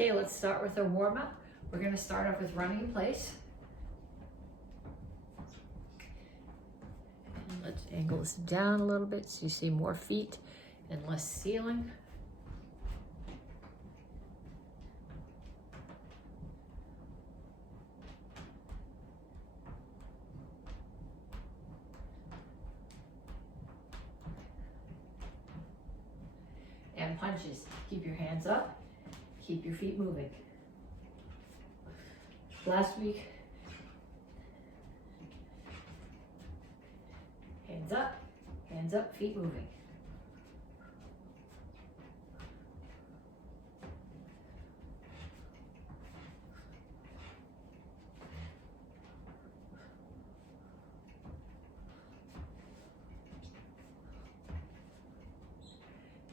Okay, let's start with our warm-up. We're going to start off with running in place. Let's angle this down a little bit so you see more feet and less ceiling. And punches. Keep your hands up, keep your feet moving. Last week, hands up, feet moving.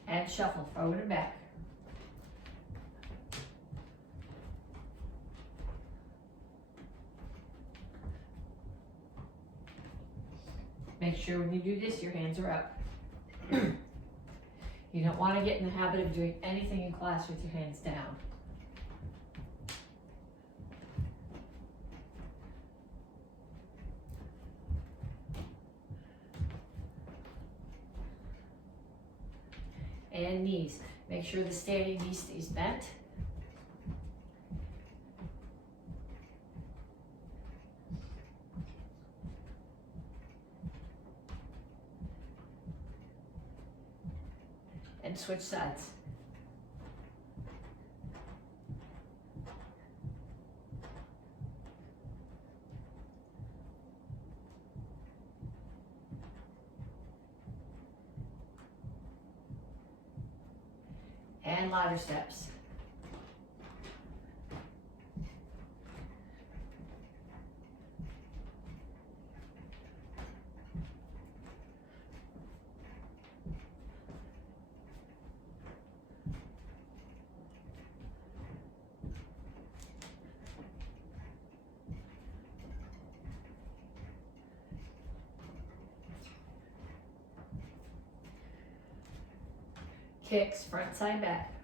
And shuffle forward and back. Make sure when you do this, your hands are up. You don't want to get in the habit of doing anything in class with your hands down. And knees. Make sure the standing knee stays bent. And switch sides. And ladder steps. Kicks, front, side, back.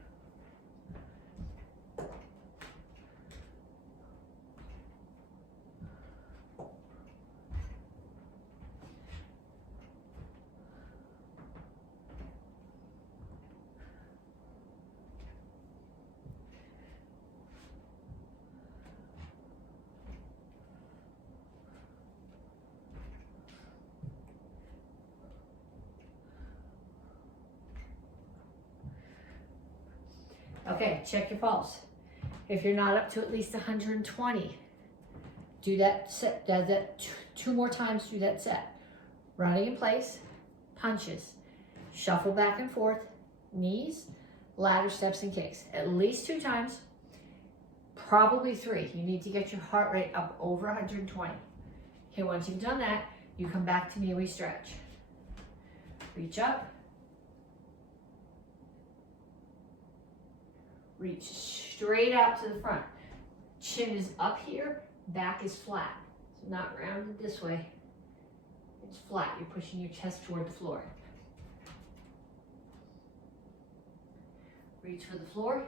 Okay, check your pulse. If you're not up to at least 120, do that set, two more times, do that set. Running in place, punches, shuffle back and forth, knees, ladder steps and kicks. At least 2 times, probably 3. You need to get your heart rate up over 120. Okay, once you've done that, you come back to me and we stretch. Reach up. Reach straight out to the front. Chin is up here, back is flat. So not rounded this way. It's flat. You're pushing your chest toward the floor. Reach for the floor.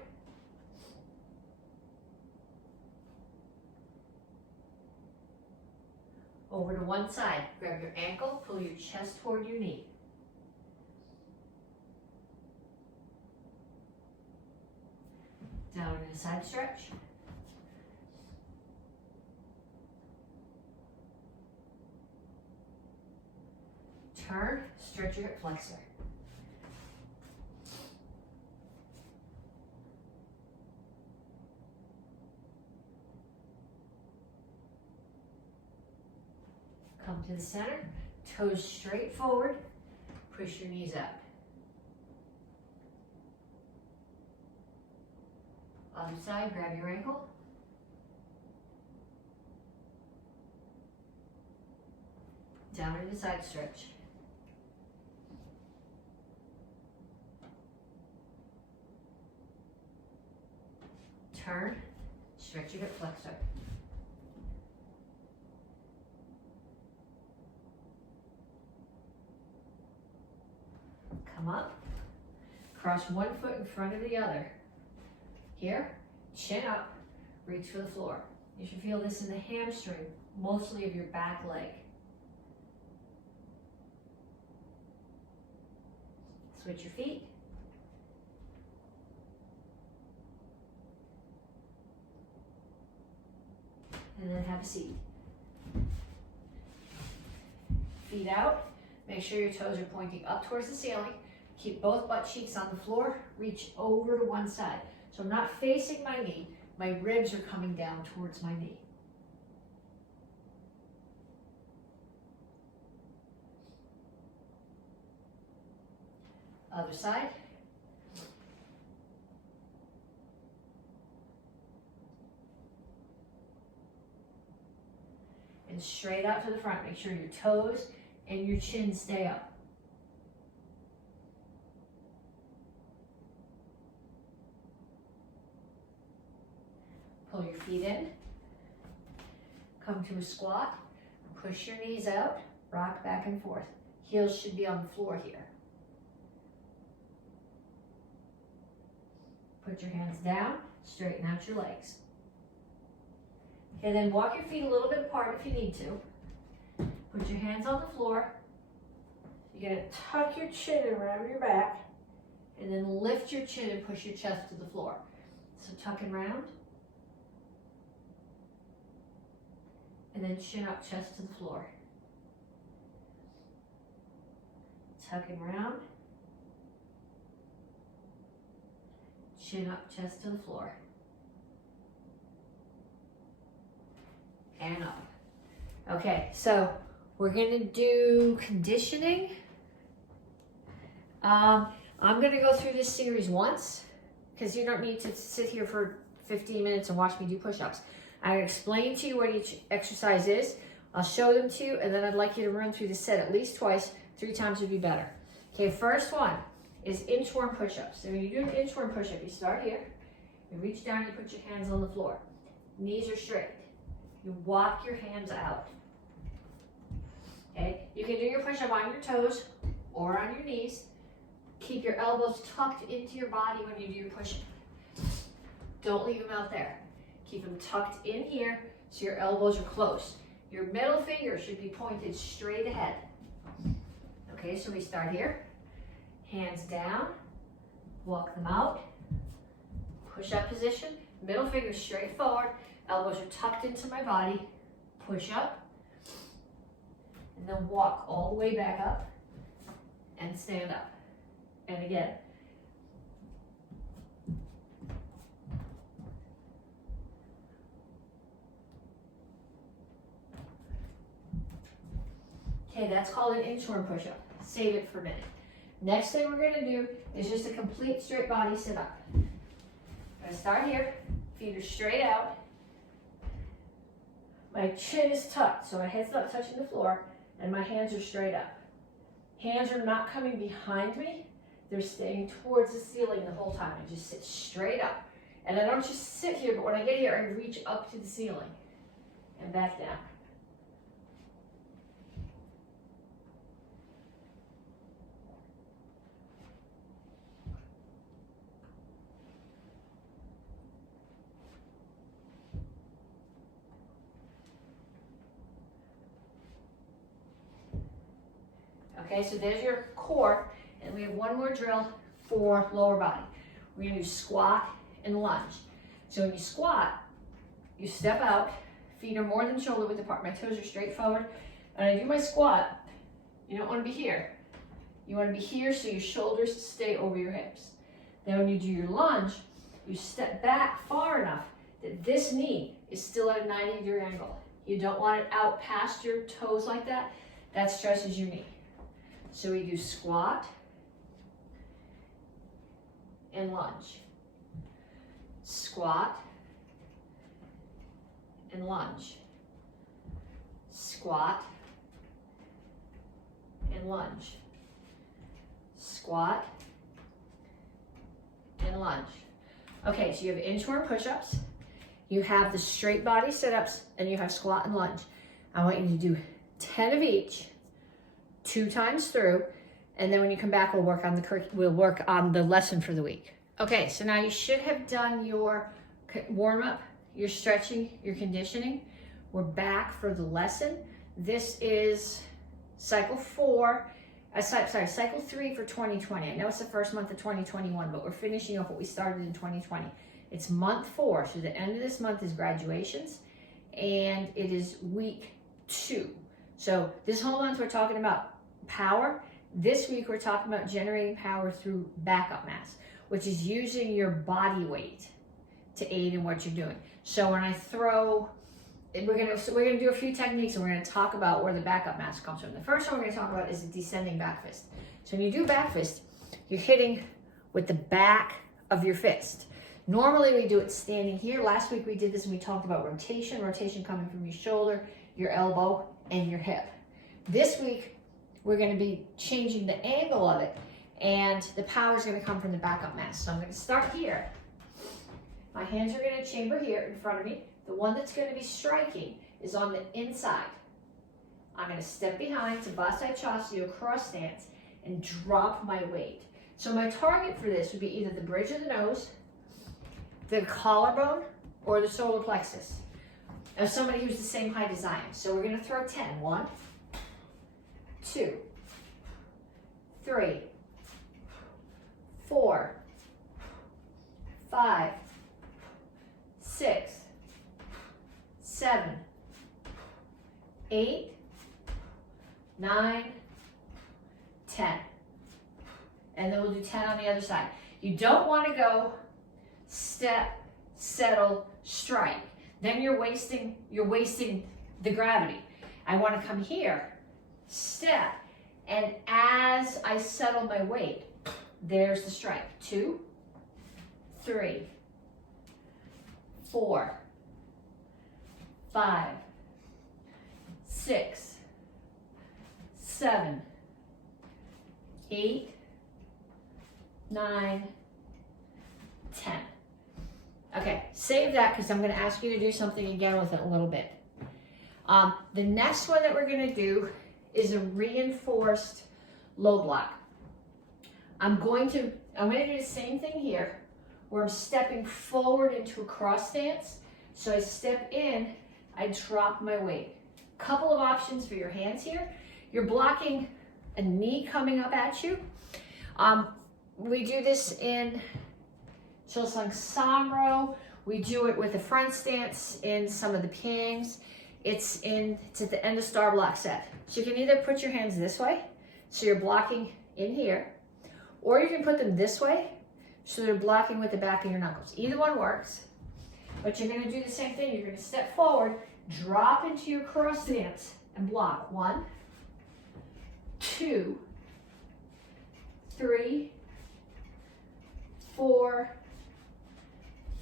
Over to one side. Grab your ankle, pull your chest toward your knee. Down in a side stretch. Turn, stretch your hip flexor. Come to the center, toes straight forward, push your knees up. Other side, grab your ankle. Down in the side stretch. Turn, stretch your hip flexor. Come up, cross one foot in front of the other. Here, chin up, reach for the floor. You should feel this in the hamstring, mostly of your back leg. Switch your feet. And then have a seat. Feet out. Make sure your toes are pointing up towards the ceiling. Keep both butt cheeks on the floor. Reach over to one side. So I'm not facing my knee. My ribs are coming down towards my knee. Other side. And straight out to the front. Make sure your toes and your chin stay up. Pull your feet in. Come to a squat. Push your knees out. Rock back and forth. Heels should be on the floor here. Put your hands down. Straighten out your legs. Okay, then walk your feet a little bit apart if you need to. Put your hands on the floor. You're going to tuck your chin around your back and then lift your chin and push your chest to the floor. So tuck and round. And then chin up, chest to the floor. Tuck and round. Chin up, chest to the floor. And up. Okay, so we're gonna do conditioning. I'm gonna go through this series once because you don't need to sit here for 15 minutes and watch me do push-ups. I explain to you what each exercise is. I'll show them to you, and then I'd like you to run through the set at least twice. 3 times would be better. Okay, first one is inchworm push-ups. So when you do an inchworm push-up, you start here, you reach down, you put your hands on the floor. Knees are straight. You walk your hands out. Okay, you can do your push-up on your toes or on your knees. Keep your elbows tucked into your body when you do your push-up. Don't leave them out there. Keep them tucked in here so your elbows are close. Your middle finger should be pointed straight ahead. Okay, so we start here. Hands down, walk them out. Push-up position, middle finger straight forward. Elbows are tucked into my body. Push up. And then walk all the way back up and stand up. And again. Okay, that's called an inchworm push-up. Save it for a minute. Next thing we're gonna do is just a complete straight body sit-up. I'm gonna start here, feet are straight out. My chin is tucked, so my head's not touching the floor, and my hands are straight up. Hands are not coming behind me, they're staying towards the ceiling the whole time. I just sit straight up. And I don't just sit here, but when I get here, I reach up to the ceiling and back down. Okay, so there's your core, and we have one more drill for lower body. We're gonna do squat and lunge. So when you squat, you step out, feet are more than shoulder width apart, my toes are straight forward. When I do my squat, you don't wanna be here. You wanna be here so your shoulders stay over your hips. Then when you do your lunge, you step back far enough that this knee is still at a 90-degree angle. You don't want it out past your toes like that. That stresses your knee. So we do squat and lunge. Squat and lunge. Squat and lunge. Squat and lunge. Okay, so you have inchworm push-ups, you have the straight body sit-ups, and you have squat and lunge. I want you to do 10 of each, 2 times through, and then when you come back, we'll work on the lesson for the week. Okay, so now you should have done your warm up, your stretching, your conditioning. We're back for the lesson. This is cycle 3 for 2020. I know it's the first month of 2021, but we're finishing off what we started in 2020. It's month 4, so the end of this month is graduations, and it is week 2. So this whole month we're talking about power. This week we're talking about generating power through backup mass, which is using your body weight to aid in what you're doing. So when I throw, we're gonna do a few techniques, and we're gonna talk about where the backup mass comes from. The first one we're gonna talk about is the descending back fist. So when you do back fist, you're hitting with the back of your fist. Normally we do it standing here. Last week we did this and we talked about rotation coming from your shoulder, your elbow, and your hip. This week we're gonna be changing the angle of it, and the power is gonna come from the backup mass. So I'm gonna start here. My hands are gonna chamber here in front of me. The one that's gonna be striking is on the inside. I'm gonna step behind to Vasai cross stance and drop my weight. So my target for this would be either the bridge of the nose, the collarbone, or the solar plexus of somebody who's the same height as I am. So we're gonna throw 10. 1, 2, 3, 4, 5, 6, 7, 8, 9, 10. And then we'll do 10 on the other side. You don't want to go step, settle, strike. Then you're wasting the gravity. I want to come here, step, and as I settle my weight, there's the strike. 2, 3, 4, 5, 6, 7, 8, 9, 10. Okay, save that because I'm going to ask you to do something again with it a little bit. The next one that we're going to do is a reinforced low block. I'm going to do the same thing here, where I'm stepping forward into a cross stance. So I step in, I drop my weight. Couple of options for your hands here. You're blocking a knee coming up at you. We do this in Chilsung Samro. We do it with a front stance in some of the Pings. It's at the end of star block set. So you can either put your hands this way, so you're blocking in here, or you can put them this way, so they're blocking with the back of your knuckles. Either one works, but you're gonna do the same thing. You're gonna step forward, drop into your cross stance, and block. 1, 2, 3, 4,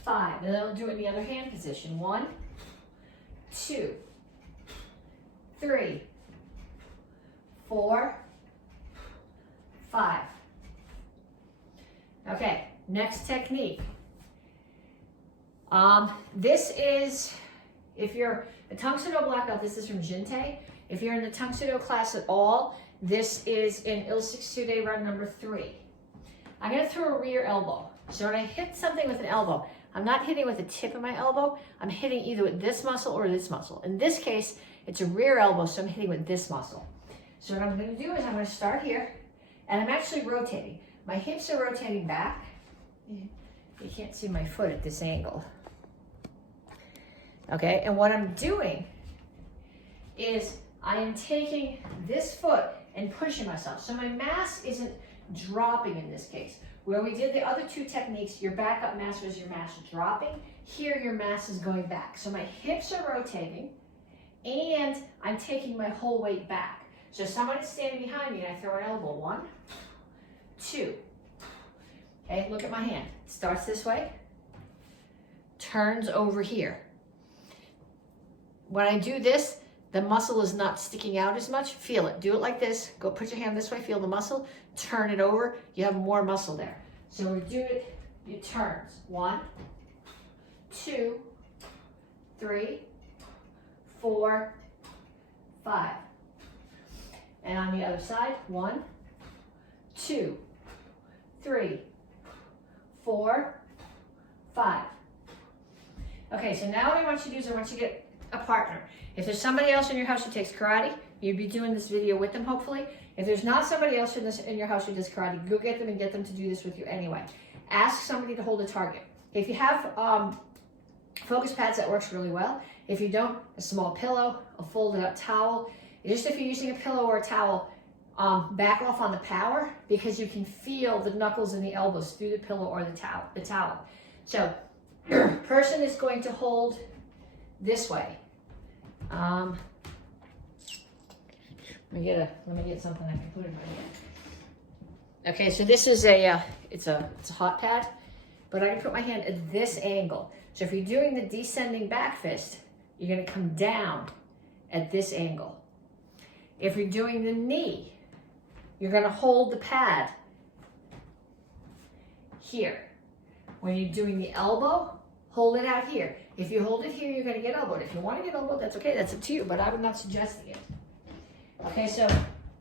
5. And then I'll do it in the other hand position. 1, 2, 3, 4, 5. Okay, next technique. This is, if you're a Tung Sudo black belt, this is from Jinte. If you're in the Tung Sudo class at all, this is in Il-Sik Sude run number 3. I'm gonna throw a rear elbow. So when I hit something with an elbow, I'm not hitting with the tip of my elbow, I'm hitting either with this muscle or this muscle. In this case, it's a rear elbow, so I'm hitting with this muscle. So what I'm gonna do is I'm gonna start here, and I'm actually rotating. My hips are rotating back. You can't see my foot at this angle. Okay, and what I'm doing is I am taking this foot and pushing myself. So my mass isn't dropping in this case. Where we did the other 2 techniques, your backup mass was your mass dropping. Here, your mass is going back. So my hips are rotating, and I'm taking my whole weight back. So someone is standing behind me, and I throw an elbow. 1, 2. Okay, look at my hand. Starts this way, turns over here. When I do this, the muscle is not sticking out as much. Feel it. Do it like this. Go put your hand this way. Feel the muscle. Turn it over. You have more muscle there. So we do it. It turns. 1, 2, 3, 4, 5. And on the other side. 1, 2, 3, 4, 5. Okay, so now what I want you to do is I want you to get a partner. If there's somebody else in your house who takes karate, you'd be doing this video with them hopefully. If there's not somebody else in your house who does karate, go get them and get them to do this with you anyway. Ask somebody to hold a target. If you have focus pads, that works really well. If you don't, a small pillow, a folded up towel. Just if you're using a pillow or a towel, back off on the power because you can feel the knuckles and the elbows through the pillow or the towel. So person is going to hold this way. Let me get something I can put in my hand. Okay, so this is it's a hot pad, but I can put my hand at this angle. So if you're doing the descending back fist, you're gonna come down at this angle. If you're doing the knee, you're gonna hold the pad here. When you're doing the elbow, hold it out here. If you hold it here, you're gonna get elbowed. If you wanna get elbowed, that's okay, that's up to you, but I'm not suggesting it. Okay, so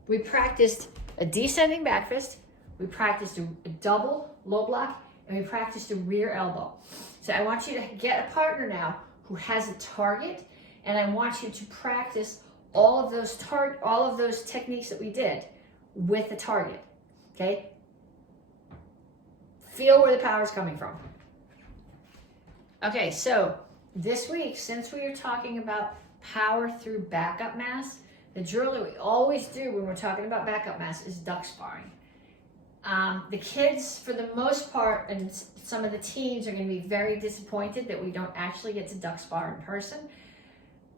we practiced a descending back fist, we practiced a double low block, and we practiced a rear elbow. So I want you to get a partner now who has a target, and I want you to practice all of those techniques that we did with the target, okay? Feel where the power is coming from. Okay, so this week, since we are talking about power through backup mass, the drill that we always do when we're talking about backup mass is duck sparring. The kids, for the most part, and some of the teens are going to be very disappointed that we don't actually get to duck spar in person.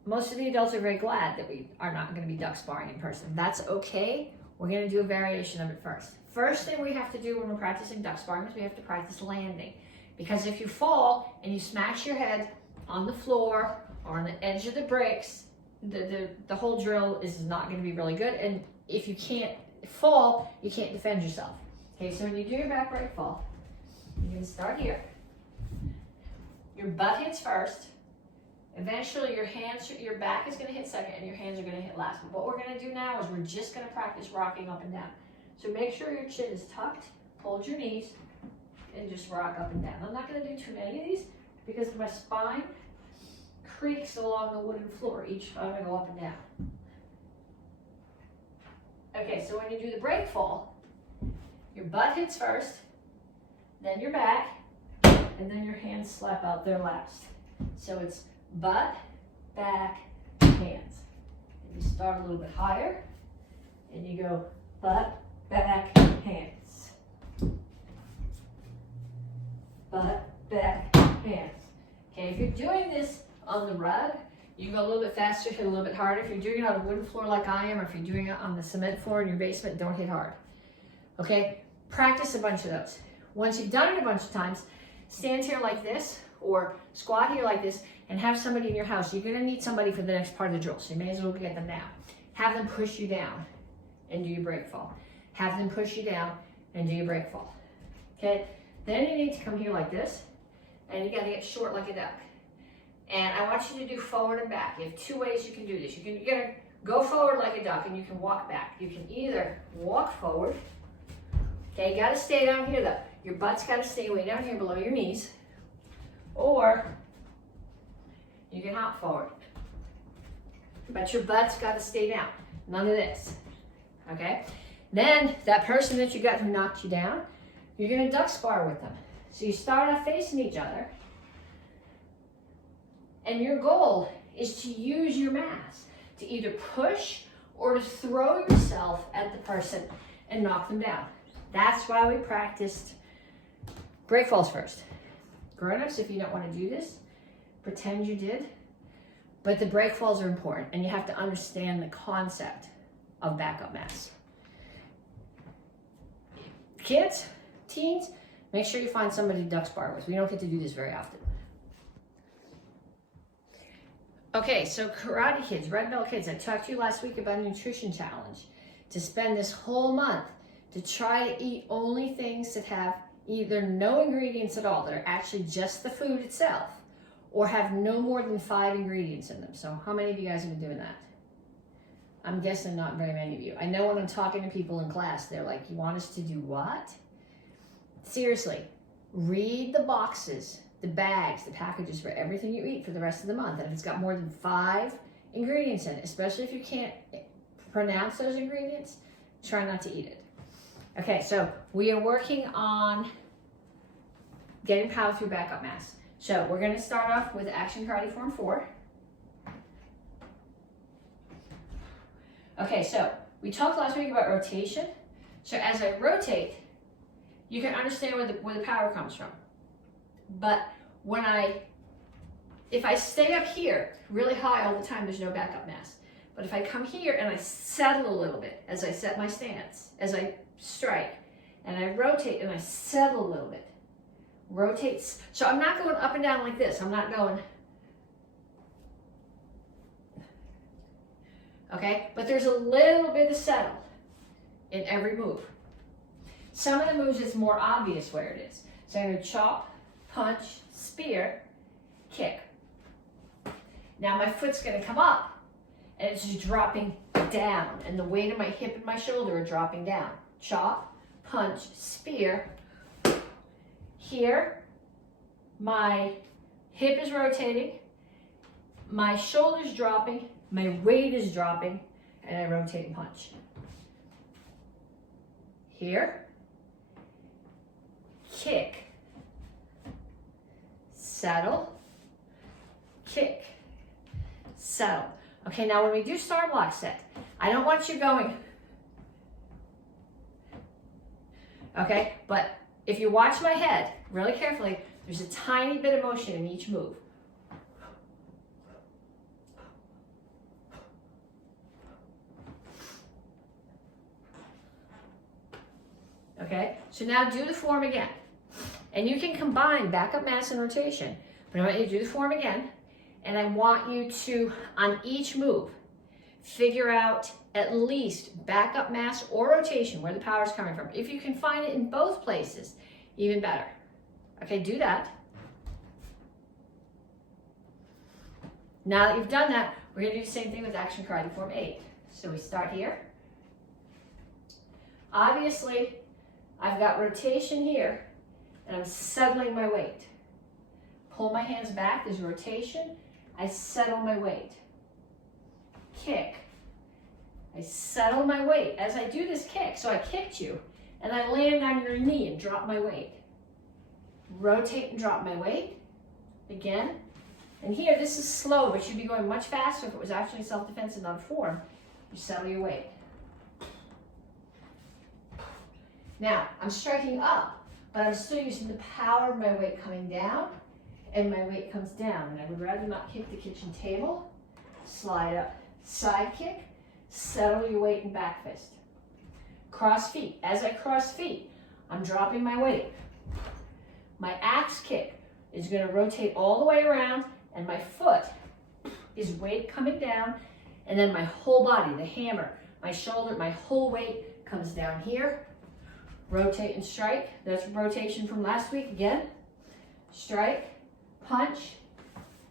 Most of the adults are very glad that we are not going to be duck sparring in person. That's okay. We're going to do a variation of it first. First thing we have to do when we're practicing duck sparring is we have to practice landing. Because if you fall and you smash your head on the floor or on the edge of the bricks, the whole drill is not going to be really good. And if you can't fall, you can't defend yourself. Okay, so when you do your back break fall, you're going to start here. Your butt hits first. Eventually your back is going to hit second and your hands are going to hit last. But what we're going to do now is we're just going to practice rocking up and down. So make sure your chin is tucked, hold your knees, and just rock up and down. I'm not going to do too many of these because my spine creaks along the wooden floor each time I go up and down. Okay, so when you do the break fall, your butt hits first, then your back, and then your hands slap out there last. So it's butt, back, hands. And you start a little bit higher, and you go butt, back, hands. Butt, back, hands. Okay, if you're doing this on the rug, you go a little bit faster, hit a little bit harder. If you're doing it on a wooden floor like I am, or if you're doing it on the cement floor in your basement, don't hit hard. Okay, practice a bunch of those. Once you've done it a bunch of times, stand here like this, or squat here like this, and have somebody in your house. You're gonna need somebody for the next part of the drill, so you may as well get them now. Have them push you down and do your break fall. Have them push you down and do your break fall. Okay, then you need to come here like this, and you gotta get short like a duck. And I want you to do forward and back. You have two ways you can do this. You're gonna go forward like a duck, and you can walk back. You can either walk forward. Okay, you gotta stay down here though. Your butt's gotta stay way down here below your knees. Or you can hop forward. But your butt's gotta stay down. None of this. Okay? Then that person that you got who knocked you down, you're gonna duck spar with them. So you start off facing each other. And your goal is to use your mass to either push or to throw yourself at the person and knock them down. That's why we practiced break falls first. Grown-ups, if you don't want to do this, pretend you did. But the break falls are important, and you have to understand the concept of backup mass. Kids, teens, make sure you find somebody to duck spar with. We don't get to do this very often. Okay, so karate kids, red belt kids, I talked to you last week about a nutrition challenge to spend this whole month to try to eat only things that have either no ingredients at all, that are actually just the food itself, or have no more than 5 ingredients in them. So how many of you guys have been doing that? I'm guessing not very many of you. I know when I'm talking to people in class, they're like, you want us to do what? Seriously, read the boxes the bags, the packages for everything you eat for the rest of the month. And if it's got more than 5 ingredients in it, especially if you can't pronounce those ingredients, try not to eat it. Okay, so we are working on getting power through backup mass. So we're going to start off with Action Karate Form 4. Okay, so we talked last week about rotation. So as I rotate, you can understand where the power comes from. But if I stay up here really high all the time, there's no backup mass. But if I come here and I settle a little bit as I set my stance, as I strike, and I rotate and I settle a little bit, rotates. So I'm not going up and down like this. I'm not going, okay? But there's a little bit of settle in every move. Some of the moves, it's more obvious where it is. So I'm going to chop, punch, spear, kick. Now my foot's going to come up and it's just dropping down, and the weight of my hip and my shoulder are dropping down. Chop, punch, spear. Here, my hip is rotating, my shoulder's dropping, my weight is dropping, and I rotate and punch. Here, kick, settle, kick, settle. Okay, now when we do star block set, I don't want you going, okay, but if you watch my head really carefully, there's a tiny bit of motion in each move. Okay, so now do the form again. And you can combine backup mass and rotation, but I want you to do the form again, and I want you to, on each move, figure out at least backup mass or rotation, where the power is coming from. If you can find it in both places, even better. Okay, do that. Now that you've done that, we're going to do the same thing with Action Karate Form 8. So we start here. Obviously, I've got rotation here, and I'm settling my weight. Pull my hands back, there's rotation. I settle my weight. Kick. I settle my weight as I do this kick. So I kicked you, and I land on your knee and drop my weight. Rotate and drop my weight. Again. And here, this is slow, but you'd be going much faster if it was actually self-defense and not a form. You settle your weight. Now, I'm striking up, but I'm still using the power of my weight coming down, and my weight comes down. And I would rather not kick the kitchen table. Slide up, side kick, settle your weight and back fist. Cross feet. As I cross feet, I'm dropping my weight. My axe kick is going to rotate all the way around, and my foot is weight coming down, and then my whole body, the hammer, my shoulder, my whole weight comes down here. Rotate and strike. That's rotation from last week again. Strike, punch,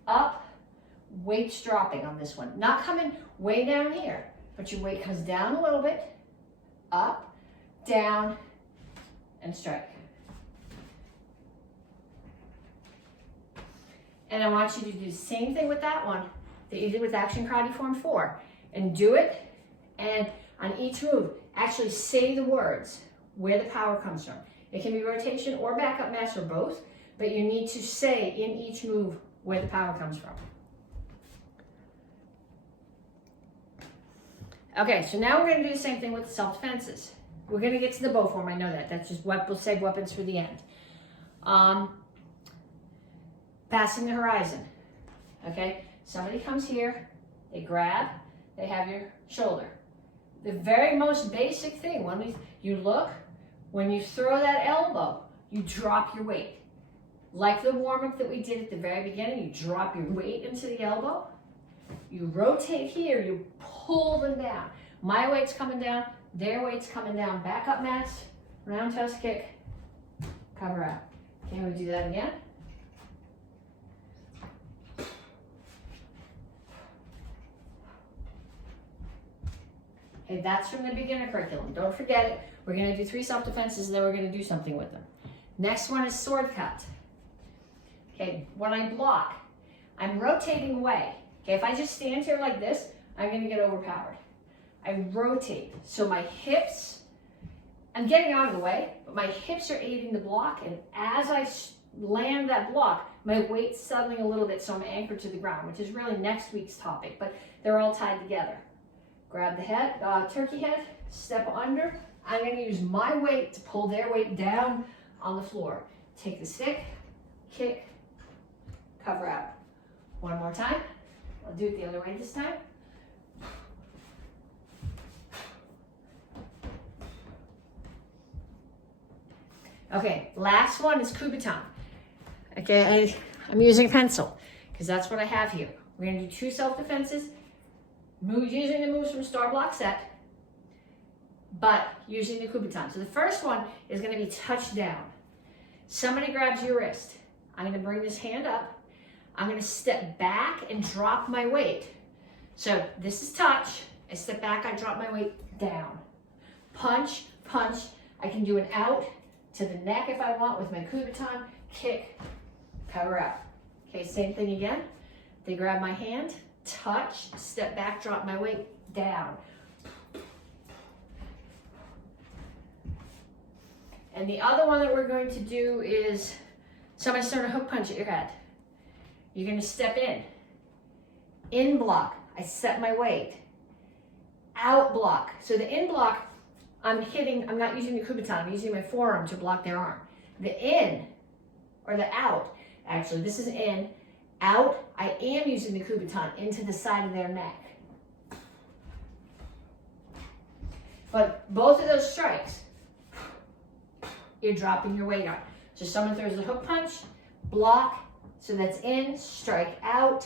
up, weight's dropping on this one. Not coming way down here, but your weight comes down a little bit, up, down, and strike. And I want you to do the same thing with that one that you did with Action Karate Form 4. And do it, and on each move, actually say the words where the power comes from. It can be rotation or backup mass or both, but you need to say in each move where the power comes from. Okay, so now we're going to do the same thing with the self-defenses. We're going to get to the bow form, I know that. That's just what we'll save weapons for the end. Passing the horizon. Okay, somebody comes here, they grab, they have your shoulder. The very most basic thing, when you look, when you throw that elbow, you drop your weight. Like the warm-up that we did at the very beginning, you drop your weight into the elbow, you rotate here, you pull them down. My weight's coming down, their weight's coming down. Back up mass, roundhouse kick, cover out. Can we do that again? Okay, that's from the beginner curriculum. Don't forget it. We're going to do 3 self-defenses, and then we're going to do something with them. Next one is sword cut. Okay, when I block, I'm rotating away. Okay, if I just stand here like this, I'm gonna get overpowered. I rotate, so my hips, I'm getting out of the way, but my hips are aiding the block, and as I land that block, my weight's settling a little bit, so I'm anchored to the ground, which is really next week's topic, but they're all tied together. Grab the head, turkey head, step under. I'm gonna use my weight to pull their weight down on the floor. Take the stick, kick, cover out. One more time. I'll do it the other way this time. Okay, last one is Kubaton. Okay, I'm using a pencil because that's what I have here. We're gonna do 2 self-defenses, using the moves from Star Block set, but using the Kubaton. So the first one is gonna be touch down. Somebody grabs your wrist. I'm gonna bring this hand up. I'm gonna step back and drop my weight. So this is touch. I step back, I drop my weight down. Punch, punch. I can do an out to the neck if I want with my Kubaton. Kick, cover out. Okay, same thing again. They grab my hand, touch, step back, drop my weight, down. And the other one that we're going to do is somebody's throwing a hook punch at your head. You're gonna step in block, I set my weight, out block. So the in block, I'm not using the Kubaton, I'm using my forearm to block their arm. The in, or the out, actually this is in, out, I am using the Kubaton into the side of their neck. But both of those strikes, you're dropping your weight on. So someone throws a hook punch, block, so that's in, strike out,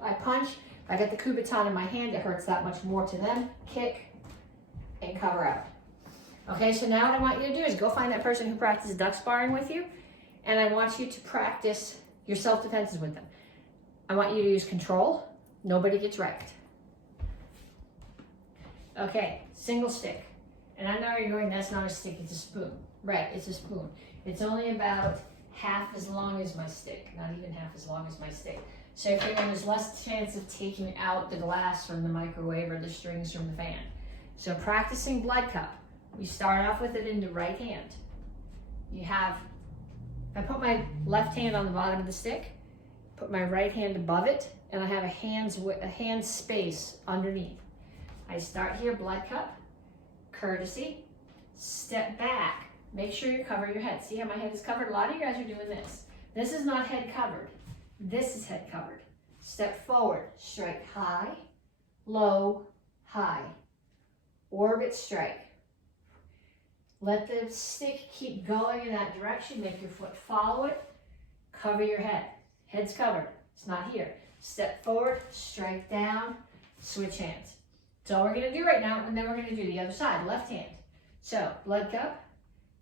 I punch. If I get the Kubaton in my hand, it hurts that much more to them. Kick and cover out. Okay, so now what I want you to do is go find that person who practices duck sparring with you, and I want you to practice your self-defenses with them. I want you to use control. Nobody gets wrecked. Okay, single stick. And I know you're going, that's not a stick, it's a spoon. Right, it's a spoon. It's only about half as long as my stick, not even half as long as my stick. So if there's less chance of taking out the glass from the microwave or the strings from the fan. So practicing blood cup, we start off with it in the right hand. I put my left hand on the bottom of the stick, put my right hand above it, and I have a hand space underneath. I start here, blood cup, courtesy, step back. Make sure you cover your head. See how my head is covered? A lot of you guys are doing this. This is not head covered. This is head covered. Step forward, strike high, low, high. Orbit strike. Let the stick keep going in that direction. Make your foot follow it. Cover your head. Head's covered. It's not here. Step forward, strike down, switch hands. That's all we're going to do right now, and then we're going to do the other side, left hand. So, blood cup,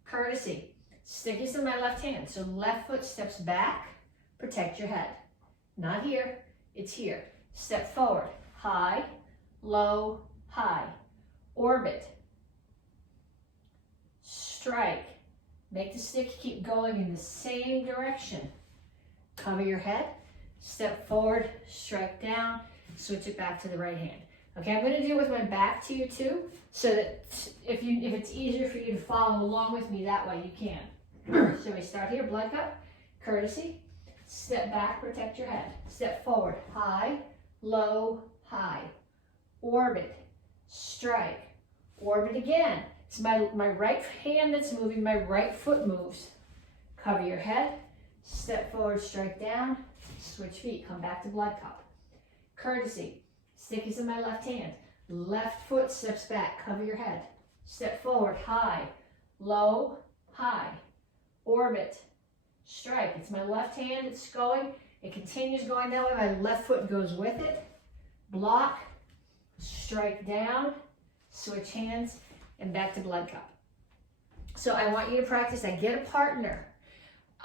courtesy. Stick is in my left hand. So left foot steps back, protect your head. Not here, it's here. Step forward, high, low, high. Orbit. Strike. Make the stick keep going in the same direction. Cover your head, step forward, strike down, switch it back to the right hand. Okay, I'm going to do it with my back to you too, so that if it's easier for you to follow along with me that way, you can. So we start here, blood cup, courtesy, step back, protect your head, step forward, high, low, high, orbit, strike, orbit again. It's my right hand that's moving, my right foot moves. Cover your head, step forward, strike down, switch feet, come back to blood cup. Courtesy. Stick is in my left hand. Left foot steps back, cover your head. Step forward, high, low, high. Orbit, strike. It's my left hand, it's going. It continues going that way. My left foot goes with it. Block, strike down, switch hands, and back to blood cup. So I want you to practice that. Get a partner.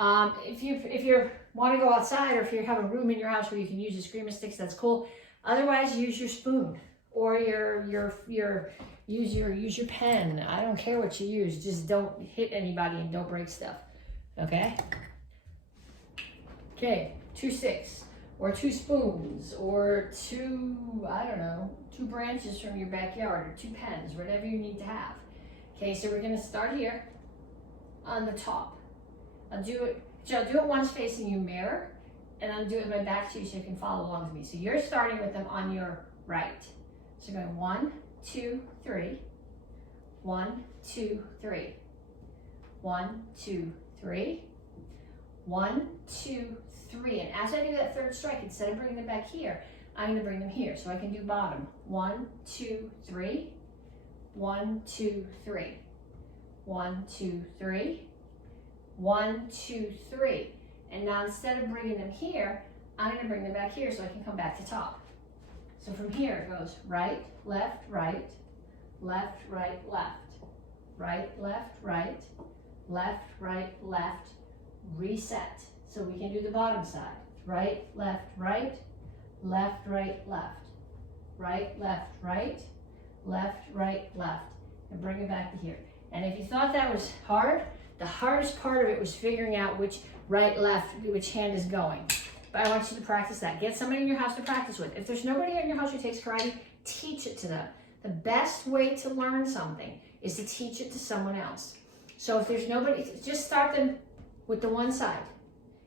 If you want to go outside, or if you have a room in your house where you can use the screamer sticks, that's cool. Otherwise, use your spoon or use your pen. I don't care what you use. Just don't hit anybody and don't break stuff. Okay? Okay, 2 sticks, or 2 spoons, or 2, I don't know, 2 branches from your backyard, or 2 pens, whatever you need to have. Okay, so we're gonna start here on the top. I'll do it once facing you mirror, and I'll do it with my back to you so you can follow along with me. So you're starting with them on your right. So going 1, 2, 3, 1, 2, 3, 1, 2, 3, 1, 2, 3. And as I do that third strike, instead of bringing them back here, I'm going to bring them here. So I can do bottom. 1, 2, 3, 1, 2, 3, 1, 2, 3, 1, 2, 3. And now instead of bringing them here, I'm going to bring them back here so I can come back to top. So from here it goes right, left, right, left, right, left, right, left, right, left, right, left, reset. So we can do the bottom side. Right, left, right, left, right, left, right, left, right, left, right, left, and bring it back to here. And if you thought that was hard, the hardest part of it was figuring out which right, left, which hand is going. But I want you to practice that. Get somebody in your house to practice with. If there's nobody in your house who takes karate, teach it to them. The best way to learn something is to teach it to someone else. So if there's nobody, just start them with the one side.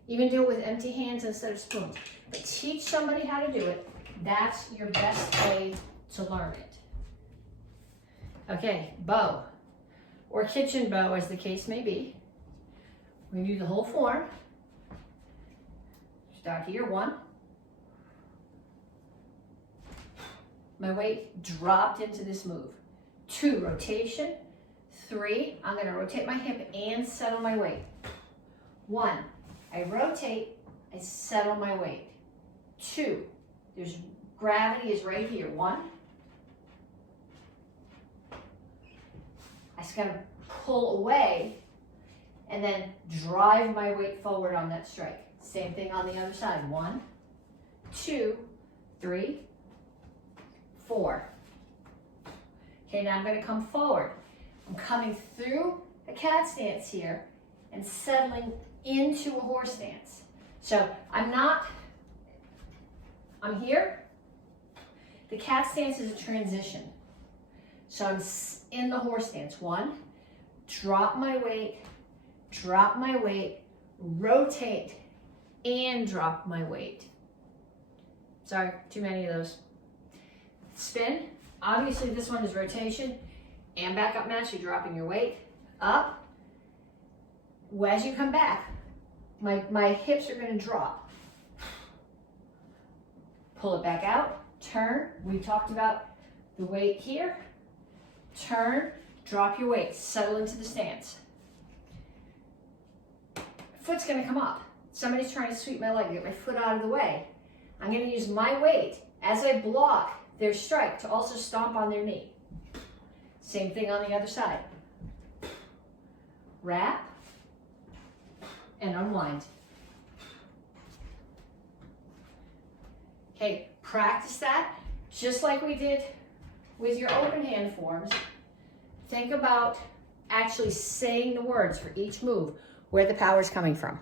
Even do it with empty hands instead of spoons. But teach somebody how to do it. That's your best way to learn it. Okay, bow, or kitchen bow as the case may be. We're going to do the whole form. Start here, 1. My weight dropped into this move. 2, rotation. 3, I'm going to rotate my hip and settle my weight. 1, I rotate, I settle my weight. 2, there's gravity is right here. 1, I just got to pull away and then drive my weight forward on that strike. Same thing on the other side. 1, 2, 3, 4. Okay, now I'm going to come forward. I'm coming through a cat stance here and settling into a horse stance. So I'm here. The cat stance is a transition. So I'm in the horse stance. 1, drop my weight, rotate, and drop my weight. Sorry, too many of those. Spin. Obviously this one is rotation and back up match. You're dropping your weight up. As you come back, my hips are going to drop. Pull it back out, turn. We talked about the weight here. Turn, drop your weight, settle into the stance. Foot's going to come up. Somebody's trying to sweep my leg, get my foot out of the way. I'm going to use my weight as I block their strike to also stomp on their knee. Same thing on the other side. Wrap and unwind. Okay, practice that just like we did with your open hand forms. Think about actually saying the words for each move, where the power is coming from.